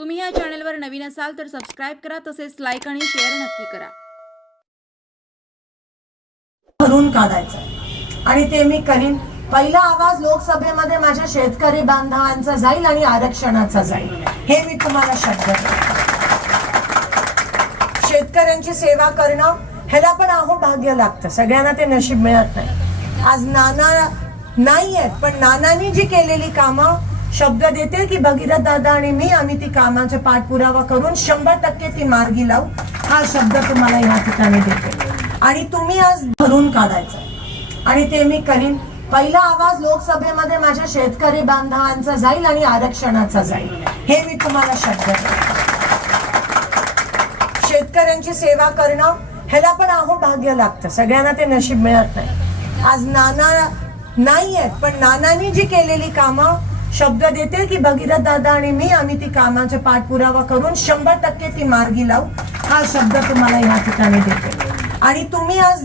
तुम्ही या चॅनलवर नवीन असाल तर सबस्क्राईब करा तसेच लाईक आणि शेअर नक्की करा. भरून काढायचं. आणि ते मी करीन. पहिला आवाज लोकसभेमध्ये माझ्या शेतकरी बांधवांचा जाईल आणि आरक्षणाचा जाईल. हे मी तुम्हाला शब्द शेतकऱ्यांची सेवा करणं ह्याला पण अहो भाग्य लागतं. सगळ्यांना ते नशीब मिळत नाही. आज नाना नाही आहेत पण नानांनी जी केलेली कामं शब्द देते की भगीरथ दादा आणि मी आम्ही ती कामाचे पाठपुरावा करून शंभर टक्के ती मार्गी लावू. हा शब्द तुम्हाला या ठिकाणी देते. आणि तुम्ही आज भरून काढायचं. आणि ते मी करीन. पहिला आवाज लोकसभेमध्ये माझ्या शेतकरी बांधवांचा जाईल आणि आरक्षणाचा जाईल. हे मी तुम्हाला शब्द देते. शेतकऱ्यांची सेवा करणं ह्याला पण अहो भाग्य लागतं. सगळ्यांना ते नशीब मिळत नाही. आज नाना नाही आहेत पण नानांनी जी केलेली कामं शब्द देते की भगीरथ दादा आणि मी आम्ही ती कामाचा पाठपुरावा करून शंभर टक्के ती मार्गी लावू. हा शब्द तुम्हाला या ठिकाणी देते. आणि तुम्ही आज